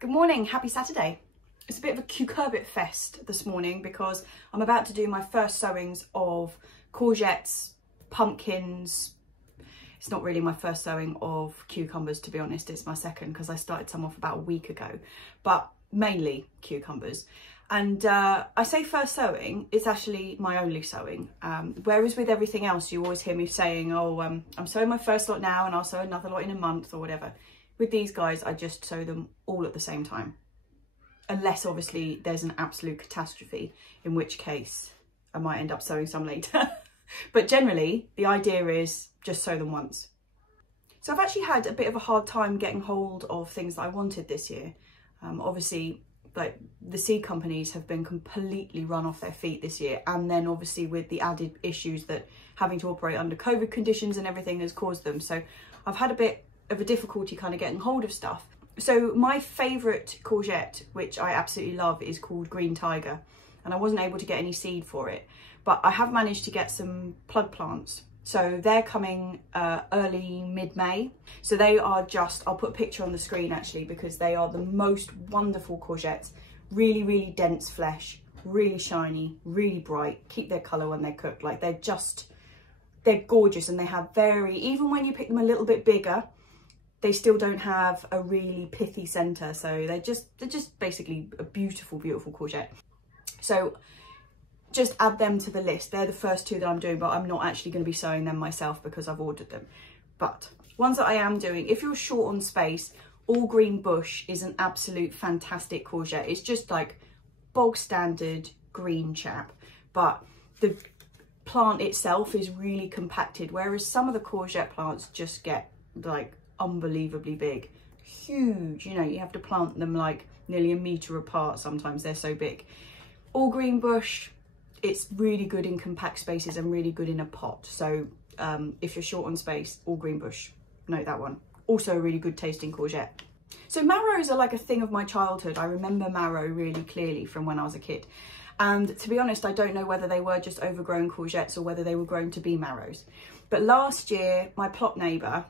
Good morning, happy Saturday. It's a bit of a cucurbit fest this morning because I'm about to do my first sowings of courgettes, pumpkins. It's not really my first sowing of cucumbers, to be honest. It's my second because I started some off about a week ago, but mainly cucumbers. And I say first sowing, it's actually my only sowing. Whereas with everything else, you always hear me saying, oh, I'm sowing my first lot now and I'll sow another lot in a month or whatever. With these guys, I just sow them all at the same time. Unless obviously there's an absolute catastrophe, in which case I might end up sowing some later. But generally, the idea is just sow them once. So I've actually had a bit of a hard time getting hold of things that I wanted this year. Obviously, like the seed companies have been completely run off their feet this year. And then obviously with the added issues that having to operate under COVID conditions and everything has caused them. So I've had a bit of a difficulty kind of getting hold of stuff. So my favourite courgette, which I absolutely love, is called Green Tiger, and I wasn't able to get any seed for it, but I have managed to get some plug plants. So they're coming early mid-May. So they are just, I'll put a picture on the screen actually, because they are the most wonderful courgettes. Really, really dense flesh, really shiny, really bright, keep their colour when they're cooked. Like they're gorgeous, and they have even when you pick them a little bit bigger, they still don't have a really pithy centre. So they're just basically a beautiful, beautiful courgette. So just add them to the list. They're the first two that I'm doing, but I'm not actually going to be sowing them myself because I've ordered them. But ones that I am doing, if you're short on space, All Green Bush is an absolute fantastic courgette. It's just like bog standard green chap, but the plant itself is really compacted, whereas some of the courgette plants just get like unbelievably big, huge. You know, you have to plant them like nearly a metre apart sometimes, they're so big. All Green Bush, it's really good in compact spaces and really good in a pot. So if you're short on space, All Green Bush, note that one. Also a really good tasting courgette. So marrows are like a thing of my childhood. I remember marrow really clearly from when I was a kid. And to be honest, I don't know whether they were just overgrown courgettes or whether they were grown to be marrows. But last year, my plot neighbour,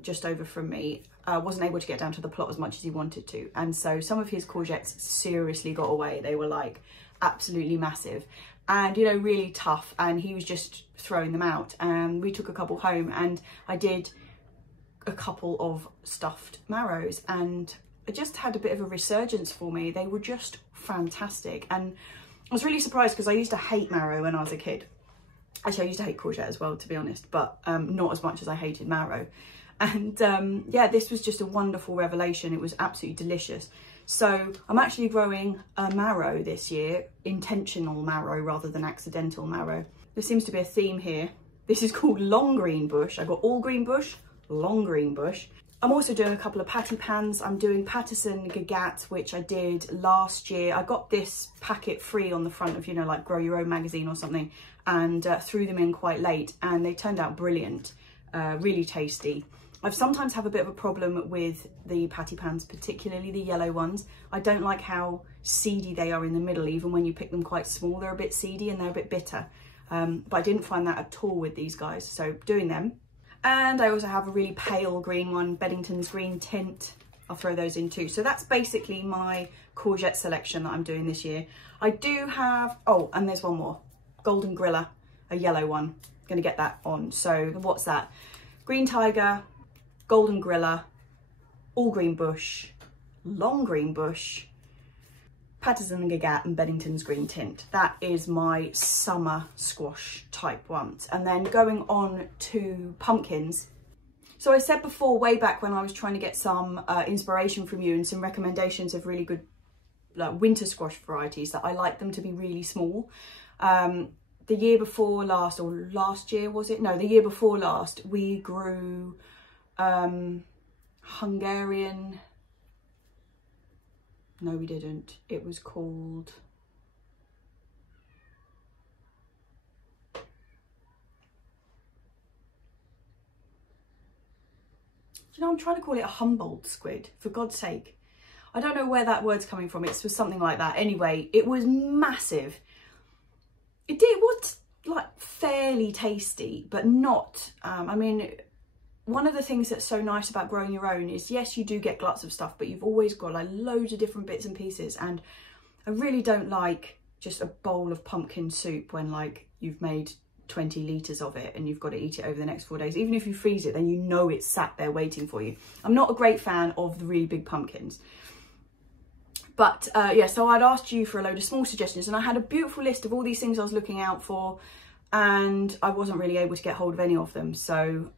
just over from me, wasn't able to get down to the plot as much as he wanted to. And so some of his courgettes seriously got away. They were like absolutely massive and, you know, really tough. And he was just throwing them out. And we took a couple home and I did a couple of stuffed marrows, and it just had a bit of a resurgence for me. They were just fantastic. And I was really surprised because I used to hate marrow when I was a kid. Actually, I used to hate courgette as well, to be honest, but not as much as I hated marrow. And yeah, this was just a wonderful revelation. It was absolutely delicious. So I'm actually growing a marrow this year, intentional marrow rather than accidental marrow. There seems to be a theme here. This is called Long Green Bush. I've got All Green Bush, Long Green Bush. I'm also doing a couple of patty pans. I'm doing Pattison Gagat, which I did last year. I got this packet free on the front of, you know, like Grow Your Own magazine or something, and threw them in quite late, and they turned out brilliant, really tasty. I sometimes have a bit of a problem with the patty pans, particularly the yellow ones. I don't like how seedy they are in the middle. Even when you pick them quite small, they're a bit seedy and they're a bit bitter. But I didn't find that at all with these guys, so doing them. And I also have a really pale green one, Benningtons green tint. I'll throw those in too. So that's basically my courgette selection that I'm doing this year. I do have, oh, and there's one more, Golden Griller, a yellow one. Gonna get that on. So what's that? Green Tiger, Golden Griller, All Green Bush, Long Green Bush, Pattison Gagat and Benningtons green tint. That is my summer squash type ones. And then going on to pumpkins. So I said before, way back when I was trying to get some inspiration from you and some recommendations of really good like winter squash varieties, that I like them to be really small. The year before last, or last year was it? No, the year before last, we grew Hungarian. No, we didn't. It was called, you know, I'm trying to call it a Humboldt squid, for God's sake. I don't know where that word's coming from. It was something like that. Anyway, it was massive. It was like fairly tasty, but not, I mean, one of the things that's so nice about growing your own is, yes, you do get gluts of stuff, but you've always got like loads of different bits and pieces. And I really don't like just a bowl of pumpkin soup when like you've made 20 litres of it and you've got to eat it over the next 4 days. Even if you freeze it, then you know it's sat there waiting for you. I'm not a great fan of the really big pumpkins. But yeah, so I'd asked you for a load of small suggestions, and I had a beautiful list of all these things I was looking out for, and I wasn't really able to get hold of any of them. So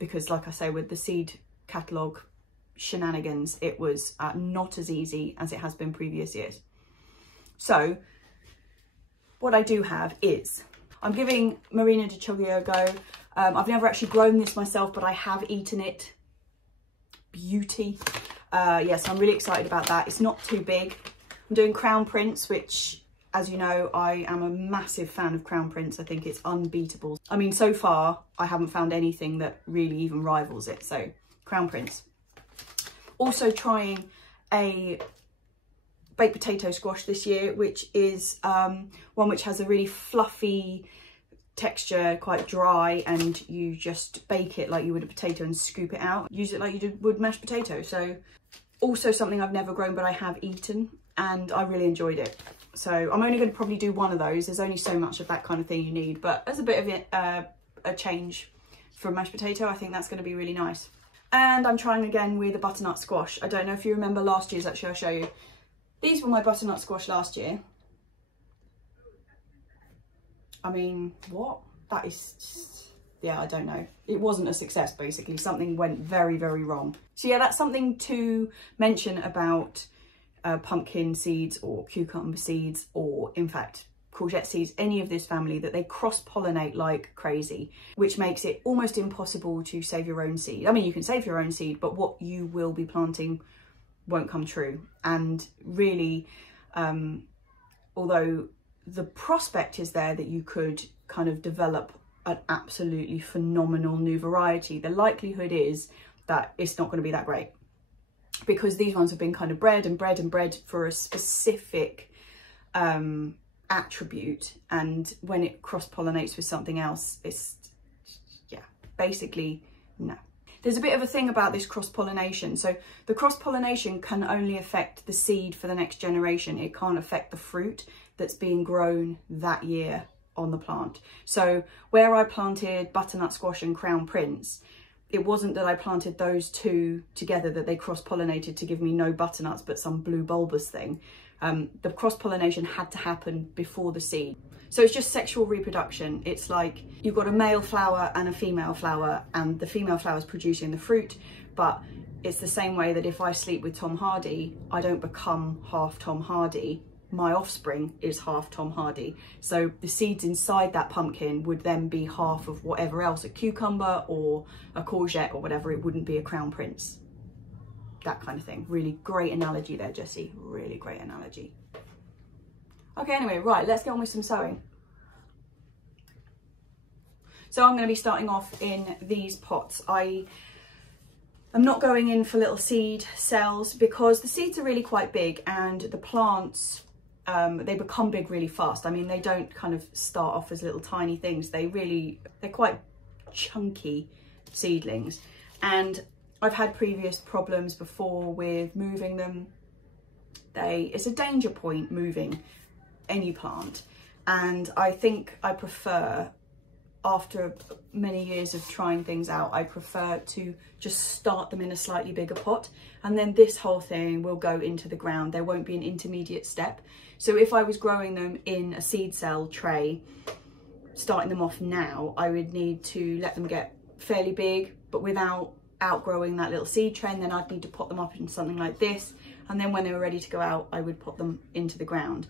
because like I say, with the seed catalogue shenanigans, it was not as easy as it has been previous years. So what I do have is, I'm giving Marina di Choggia a go. I've never actually grown this myself, but I have eaten it. Beauty. Yes, I'm really excited about that. It's not too big. I'm doing Crown Prince, which, as you know, I am a massive fan of Crown Prince. I think it's unbeatable. I mean, so far, I haven't found anything that really even rivals it. So, Crown Prince. Also trying a baked potato squash this year, which is one which has a really fluffy texture, quite dry, and you just bake it like you would a potato and scoop it out. Use it like you would mashed potato. So also something I've never grown, but I have eaten, and I really enjoyed it. So I'm only going to probably do one of those. There's only so much of that kind of thing you need, but as a bit of a change from mashed potato, I think that's going to be really nice. And I'm trying again with a butternut squash. I don't know if you remember last year's, actually I'll show you. These were my butternut squash last year. I mean, what? That is just, yeah, I don't know. It wasn't a success, basically. Something went very, very wrong. So yeah, that's something to mention about pumpkin seeds or cucumber seeds, or in fact, courgette seeds, any of this family, that they cross-pollinate like crazy, which makes it almost impossible to save your own seed. I mean, you can save your own seed, but what you will be planting won't come true. And really, although the prospect is there that you could kind of develop an absolutely phenomenal new variety, the likelihood is that it's not going to be that great, because these ones have been kind of bred and bred and bred for a specific attribute, and when it cross-pollinates with something else, it's, yeah, basically no. There's a bit of a thing about this cross-pollination. So the cross-pollination can only affect the seed for the next generation. It can't affect the fruit that's being grown that year on the plant. So where I planted butternut squash and Crown Prince, it wasn't that I planted those two together that they cross-pollinated to give me no butternuts but some blue bulbous thing. The cross-pollination had to happen before the seed. So it's just sexual reproduction. It's like you've got a male flower and a female flower, and the female flower is producing the fruit, but it's the same way that if I sleep with Tom Hardy, I don't become half Tom Hardy. My offspring is half Tom Hardy. So the seeds inside that pumpkin would then be half of whatever else, a cucumber or a courgette or whatever. It wouldn't be a Crown Prince. That kind of thing. Really great analogy there, Jessie. Really great analogy. Okay, anyway, right, let's get on with some sowing. So I'm going to be starting off in these pots. I'm not going in for little seed cells because the seeds are really quite big, and the plants, they become big really fast. I mean, they don't kind of start off as little tiny things. They're quite chunky seedlings. And I've had previous problems before with moving them. It's a danger point moving any plant, and I think I prefer, after many years of trying things out, I prefer to just start them in a slightly bigger pot, and then this whole thing will go into the ground. There won't be an intermediate step. So if I was growing them in a seed cell tray, starting them off now, I would need to let them get fairly big, but without outgrowing that little seed tray, and then I'd need to pot them up in something like this, and then when they were ready to go out, I would pot them into the ground.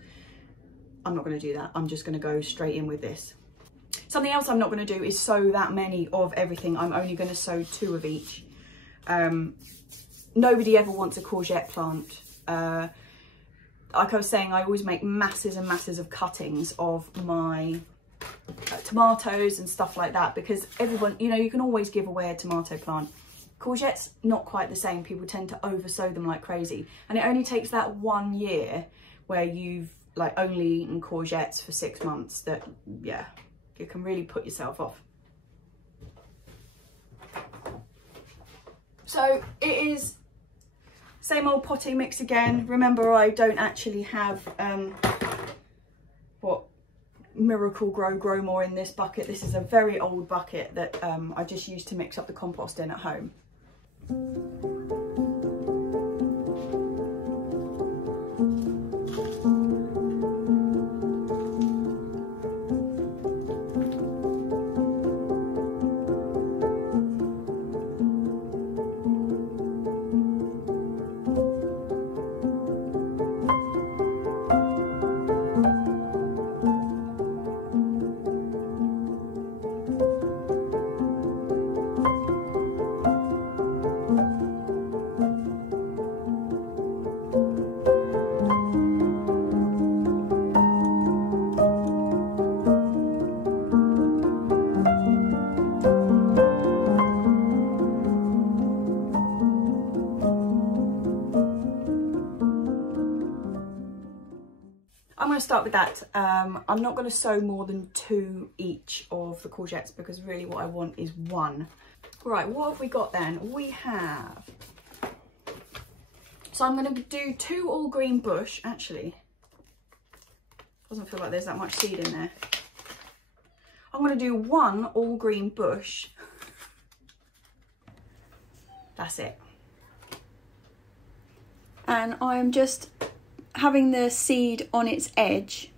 I'm not going to do that. I'm just going to go straight in with this. Something else I'm not going to do is sow that many of everything. I'm only going to sow 2 of each. Nobody ever wants a courgette plant. Like I was saying, I always make masses and masses of cuttings of my tomatoes and stuff like that, because everyone, you know, you can always give away a tomato plant. Courgettes, not quite the same. People tend to oversow them like crazy, and it only takes that 1 year where you've like only eaten courgettes for 6 months that, yeah, you can really put yourself off. So it is same old potting mix again. Remember, I don't actually have what Miracle Grow More in this bucket. This is a very old bucket that I just used to mix up the compost in at home. I'm going to start with that. I'm not going to sow more than 2 each of the courgettes because really what I want is 1. Right, what have we got then? We have... So I'm going to do 2 all green bush. Actually, doesn't feel like there's that much seed in there. I'm going to do 1 all green bush. That's it. And I'm just having the seed on its edge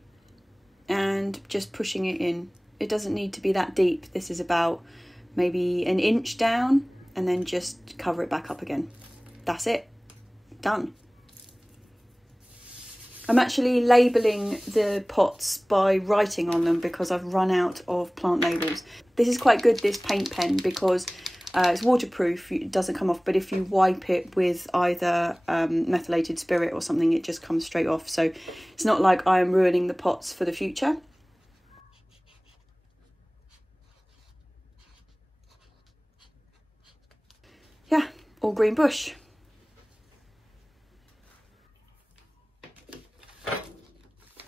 and just pushing it in. It doesn't need to be that deep. This is about maybe 1 inch down, and then just cover it back up again. That's it. Done. I'm actually labelling the pots by writing on them because I've run out of plant labels. This is quite good, this paint pen, because it's waterproof, it doesn't come off, but if you wipe it with either methylated spirit or something, it just comes straight off. So it's not like I am ruining the pots for the future. Yeah, all green bush.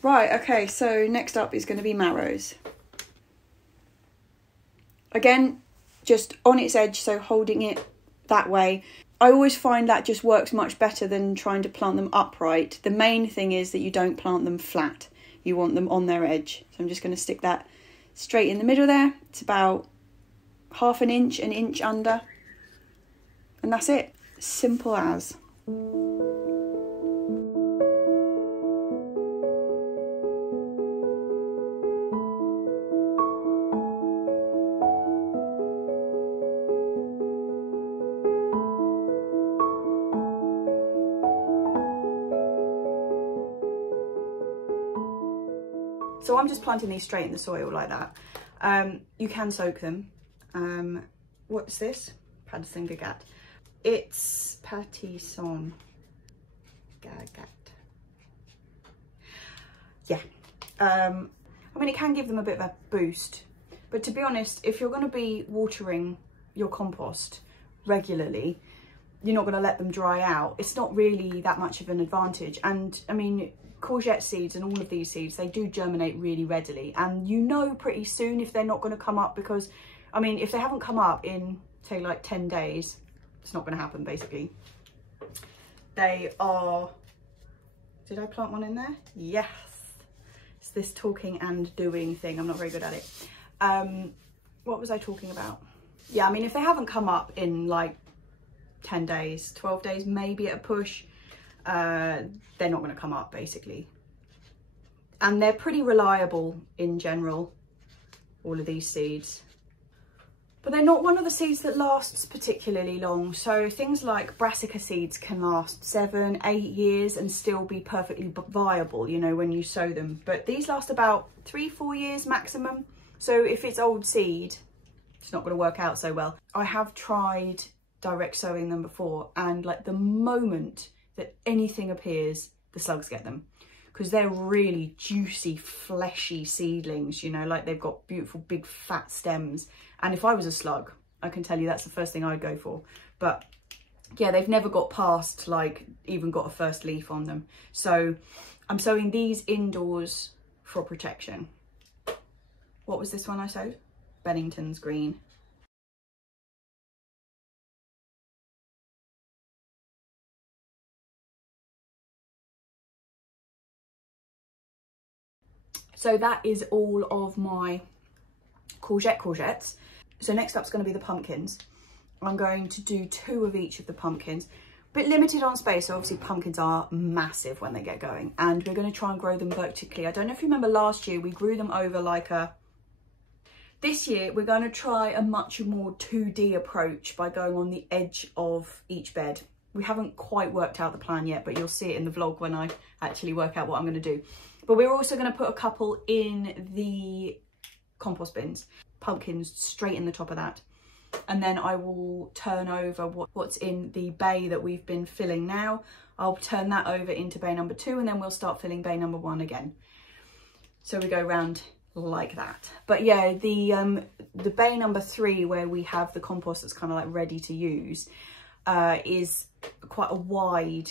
Right, okay, so next up is going to be marrows. Again, just on its edge, so holding it that way. I always find that just works much better than trying to plant them upright. The main thing is that you don't plant them flat. You want them on their edge. So I'm just going to stick that straight in the middle there. It's about 1/2 inch, 1 inch under. And that's it. Simple as. So I'm just planting these straight in the soil like that. You can soak them. What's this? Pattison Gagat. It's Pattison Gagat. Yeah. I mean, it can give them a bit of a boost. But to be honest, if you're going to be watering your compost regularly, you're not going to let them dry out. It's not really that much of an advantage. And I mean, courgette seeds and all of these seeds, they do germinate really readily, and you know pretty soon if they're not going to come up, because I mean, if they haven't come up in say like 10 days, it's not going to happen basically. They are... Did I plant one in there? Yes. It's this talking and doing thing. I'm not very good at it. What was I talking about? Yeah, I mean, if they haven't come up in like 10 days, 12 days, maybe at a push, they're not going to come up basically. And they're pretty reliable in general, all of these seeds. But they're not one of the seeds that lasts particularly long. So things like brassica seeds can last 7, 8 years and still be perfectly viable, you know, when you sow them. But these last about 3, 4 years maximum. So if it's old seed, it's not going to work out so well. I have tried direct sowing them before, and like the moment that anything appears, the slugs get them, because they're really juicy, fleshy seedlings, you know, like they've got beautiful big fat stems. And if I was a slug, I can tell you that's the first thing I'd go for. But yeah, they've never got past like even got a first leaf on them. So I'm sowing these indoors for protection. What was this one I sowed? Benningtons green. So that is all of my courgettes. So next up is going to be the pumpkins. I'm going to do 2 of each of the pumpkins. Bit limited on space, so obviously pumpkins are massive when they get going, and we're going to try and grow them vertically. I don't know if you remember last year we grew them over like a... This year we're going to try a much more 2D approach by going on the edge of each bed. We haven't quite worked out the plan yet, but you'll see it in the vlog when I actually work out what I'm going to do. But we're also going to put a couple in the compost bins, pumpkins straight in the top of that. And then I will turn over what's in the bay that we've been filling now. I'll turn that over into bay number 2, and then we'll start filling bay number 1 again. So we go round like that. But yeah, the bay number 3, where we have the compost that's kind of like ready to use, is quite a wide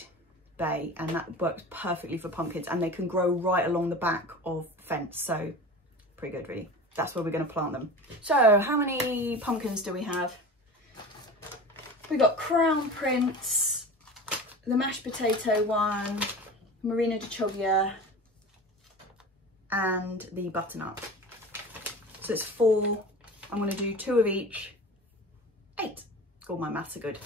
bay, and that works perfectly for pumpkins, and they can grow right along the back of the fence. So pretty good, really. That's where we're going to plant them. So how many pumpkins do we have? We got Crown Prince, the mashed potato one, Marina di Choggia, and the butternut. So it's 4. I'm going to do 2 of each. 8. Oh, my maths are good.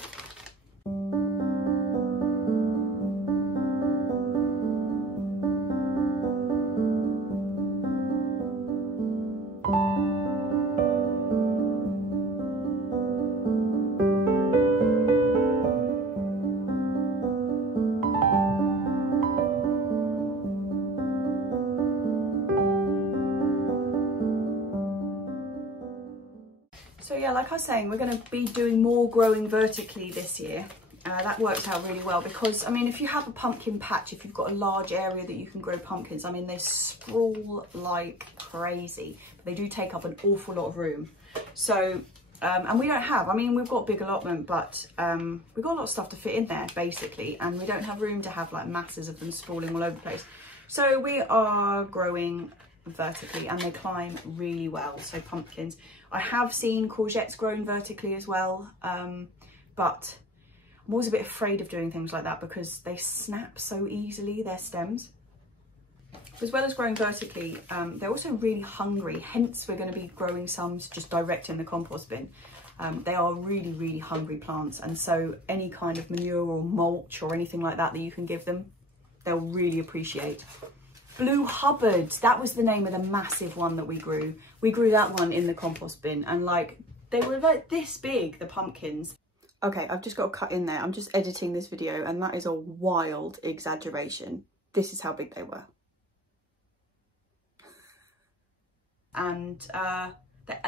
So yeah, like I was saying, we're going to be doing more growing vertically this year. That works out really well because, I mean, if you have a pumpkin patch, if you've got a large area that you can grow pumpkins, I mean, they sprawl like crazy. They do take up an awful lot of room. So, and we don't have, I mean, we've got a big allotment, but we've got a lot of stuff to fit in there, basically, and we don't have room to have like masses of them sprawling all over the place. So we are growing vertically, and they climb really well. So pumpkins. I have seen courgettes growing vertically as well, but I'm always a bit afraid of doing things like that because they snap so easily, their stems. As well as growing vertically, they're also really hungry, hence we're going to be growing some just direct in the compost bin. They are really, really hungry plants, and so any kind of manure or mulch or anything like that that you can give them, they'll really appreciate. Blue Hubbard, that was the name of the massive one that we grew. We grew that one in the compost bin, and like they were like this big, the pumpkins. Okay, I've just got to cut in there. I'm just editing this video, and that is a wild exaggeration. This is how big they were. And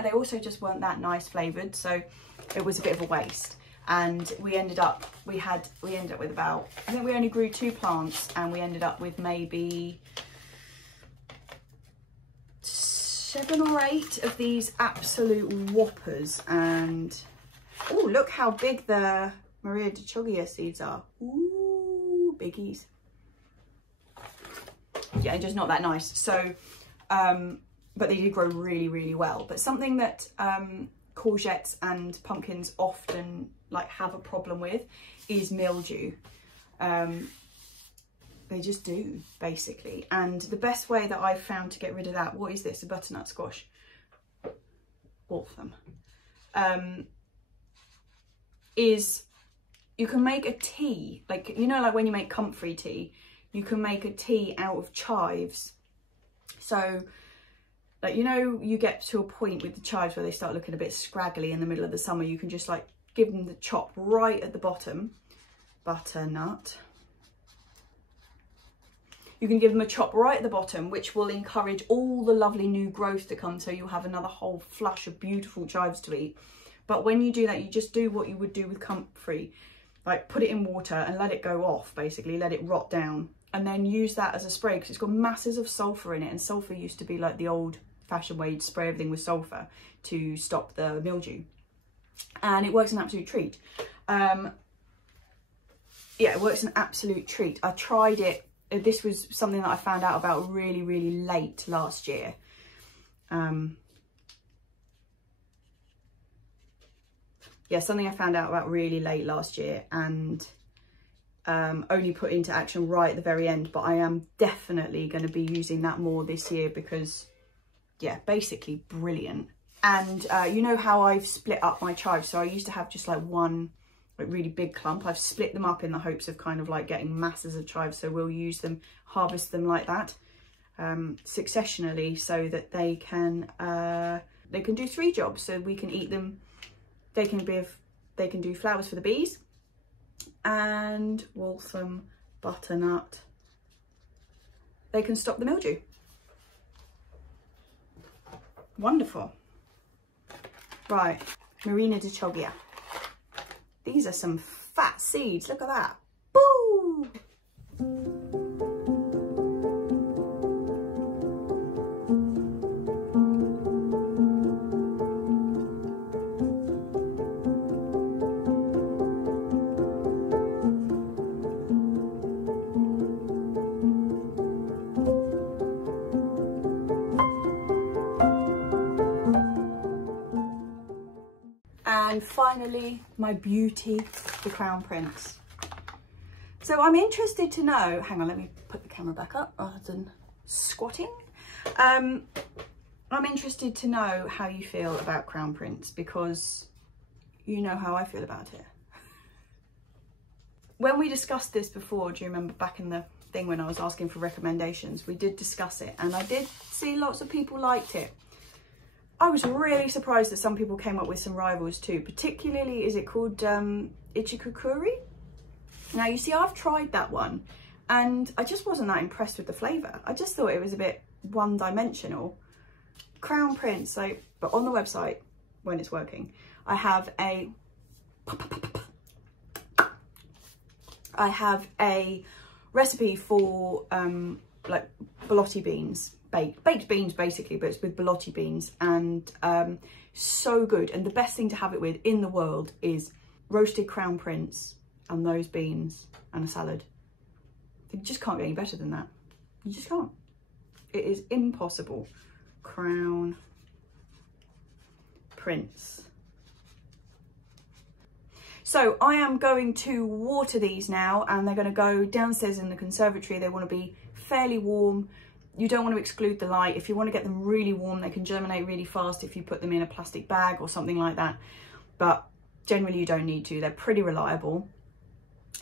they also just weren't that nice flavoured, so it was a bit of a waste. And we ended up with about, I think we only grew 2 plants, and we ended up with maybe 7 or 8 of these absolute whoppers. And oh, look how big the Marina di Choggia seeds are. Ooh, biggies. Yeah, just not that nice. So, but they did grow really, really well. But something that courgettes and pumpkins often like have a problem with is mildew. They just do, basically. And the best way that I've found to get rid of that, what is this? A butternut squash. All of them. Is you can make a tea, like, you know, like when you make comfrey tea, you can make a tea out of chives. So, like, you know, you get to a point with the chives where they start looking a bit scraggly in the middle of the summer. You can just like give them the chop right at the bottom. Butternut. You can give them a chop right at the bottom, which will encourage all the lovely new growth to come, so you'll have another whole flush of beautiful chives to eat. But when you do that, you just do what you would do with comfrey, like put it in water and let it go off, basically, let it rot down, and then use that as a spray because it's got masses of sulphur in it, and sulphur used to be like the old fashioned way you'd spray everything with sulphur to stop the mildew, and it works an absolute treat. Yeah, it works an absolute treat. I tried it. This was something that I found out about really, really late last year. Yeah, something I found out about really late last year, and only put into action right at the very end, but I am definitely going to be using that more this year because, yeah, basically brilliant. And you know how I've split up my chives, so I used to have just like one really big clump. I've split them up in the hopes of kind of like getting masses of chives, so we'll use them, harvest them like that successionally, so that they can do 3 jobs. So we can eat them, they can do flowers for the bees, and waltham, butternut, they can stop the mildew. Wonderful. Right, Marina di Choggia. These are some fat seeds, look at that. Boo! And finally, my beauty, the crown prince. So I'm interested to know, hang on, let me put the camera back up rather than squatting. I'm interested to know how you feel about crown prince, because you know how I feel about it. When we discussed this before, do you remember back in the thing when I was asking for recommendations, we did discuss it and I did see lots of people liked it. I was really surprised that some people came up with some rivals too, particularly, is it called Ichikukuri? Now you see, I've tried that one and I just wasn't that impressed with the flavour. I just thought it was a bit one-dimensional. Crown Prince, but on the website, when it's working, I have a recipe for like ballotti beans. Baked beans basically, but it's with ballotti beans, and so good. And the best thing to have it with in the world is roasted crown prince and those beans and a salad. You just can't get any better than that. You just can't. It is impossible. Crown prince. So I am going to water these now, and they're going to go downstairs in the conservatory. They want to be fairly warm. You don't want to exclude the light. If you want to get them really warm, they can germinate really fast if you put them in a plastic bag or something like that. But generally you don't need to. They're pretty reliable.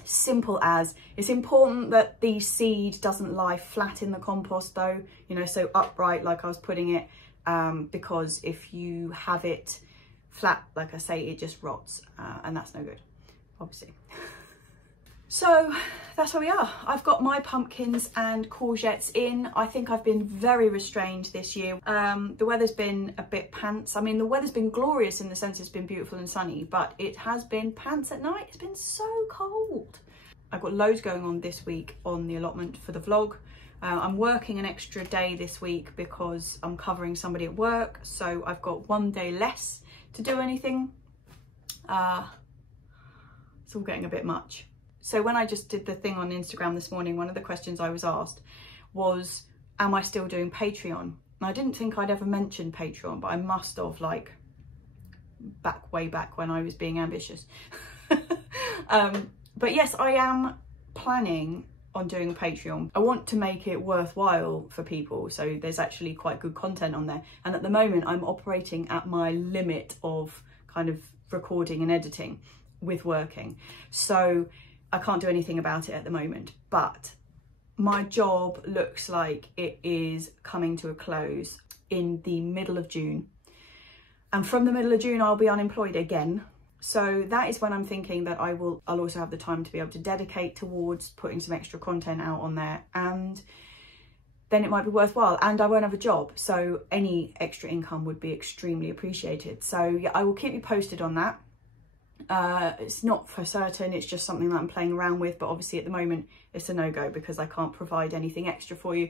Simple as. It's important that the seed doesn't lie flat in the compost though, you know, so upright like I was putting it, because if you have it flat, like I say, it just rots, and that's no good, obviously. So that's where we are. I've got my pumpkins and courgettes in. I think I've been very restrained this year. The weather's been a bit pants. I mean, the weather's been glorious in the sense it's been beautiful and sunny, but it has been pants at night. It's been so cold. I've got loads going on this week on the allotment for the vlog. I'm working an extra day this week because I'm covering somebody at work. So I've got 1 day less to do anything. It's all getting a bit much. So when I just did the thing on Instagram this morning, one of the questions I was asked was, am I still doing Patreon? And I didn't think I'd ever mentioned Patreon, but I must have, like, way back when I was being ambitious. But yes, I am planning on doing Patreon. I want to make it worthwhile for people, so there's actually quite good content on there. And at the moment, I'm operating at my limit of kind of recording and editing with working. So I can't do anything about it at the moment, but my job looks like it is coming to a close in the middle of June. And from the middle of June, I'll be unemployed again. So that is when I'm thinking that I'll also have the time to be able to dedicate towards putting some extra content out on there, and then it might be worthwhile, and I won't have a job. So any extra income would be extremely appreciated. So yeah, I will keep you posted on that. It's not for certain, it's just something that I'm playing around with, but obviously at the moment it's a no-go because I can't provide anything extra for you.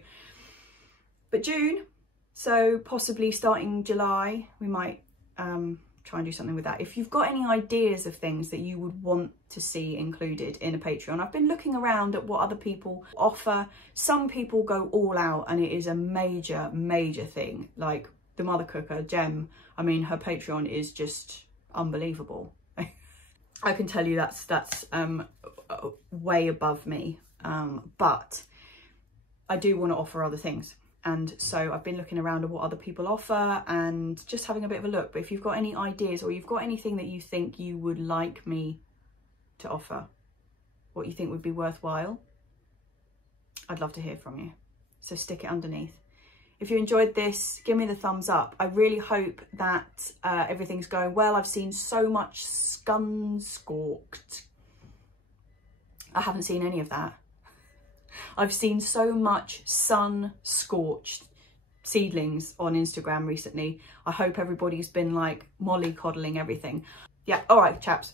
But June, so possibly starting July, we might try and do something with that. If you've got any ideas of things that you would want to see included in a Patreon, I've been looking around at what other people offer. Some people go all out and it is a major thing, like the mother cooker, Gem. I mean, her Patreon is just unbelievable. I can tell you that's way above me, but I do want to offer other things. And so I've been looking around at what other people offer and just having a bit of a look. But if you've got any ideas or you've got anything that you think you would like me to offer, what you think would be worthwhile, I'd love to hear from you. So stick it underneath. If you enjoyed this, give me the thumbs up. I really hope that everything's going well. I've seen so much scorched. I haven't seen any of that. I've seen so much sun-scorched seedlings on Instagram recently. I hope everybody's been like mollycoddling everything. Yeah, all right, chaps.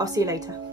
I'll see you later.